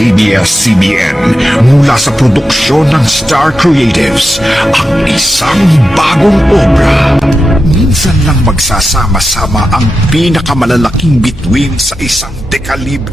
ABS-CBN mula sa produksyon ng Star Creatives ang isang bagong obra. Minsan lang magsasama-sama ang pinakamalalaking bituin sa isang dekalibre.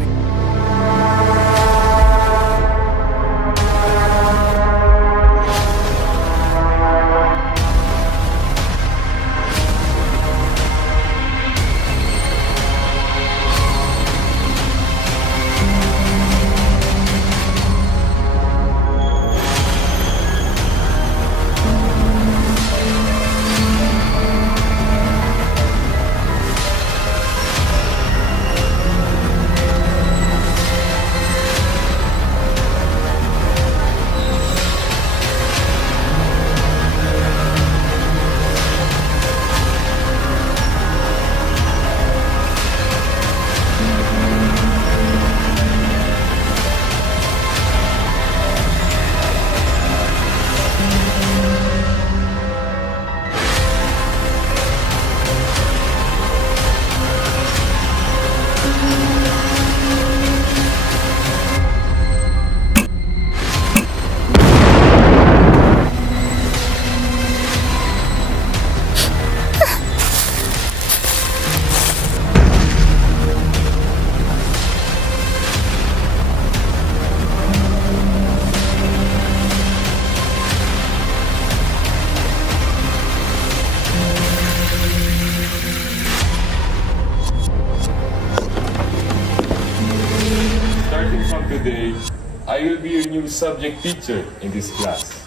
Starting from today, I will be your new subject teacher in this class.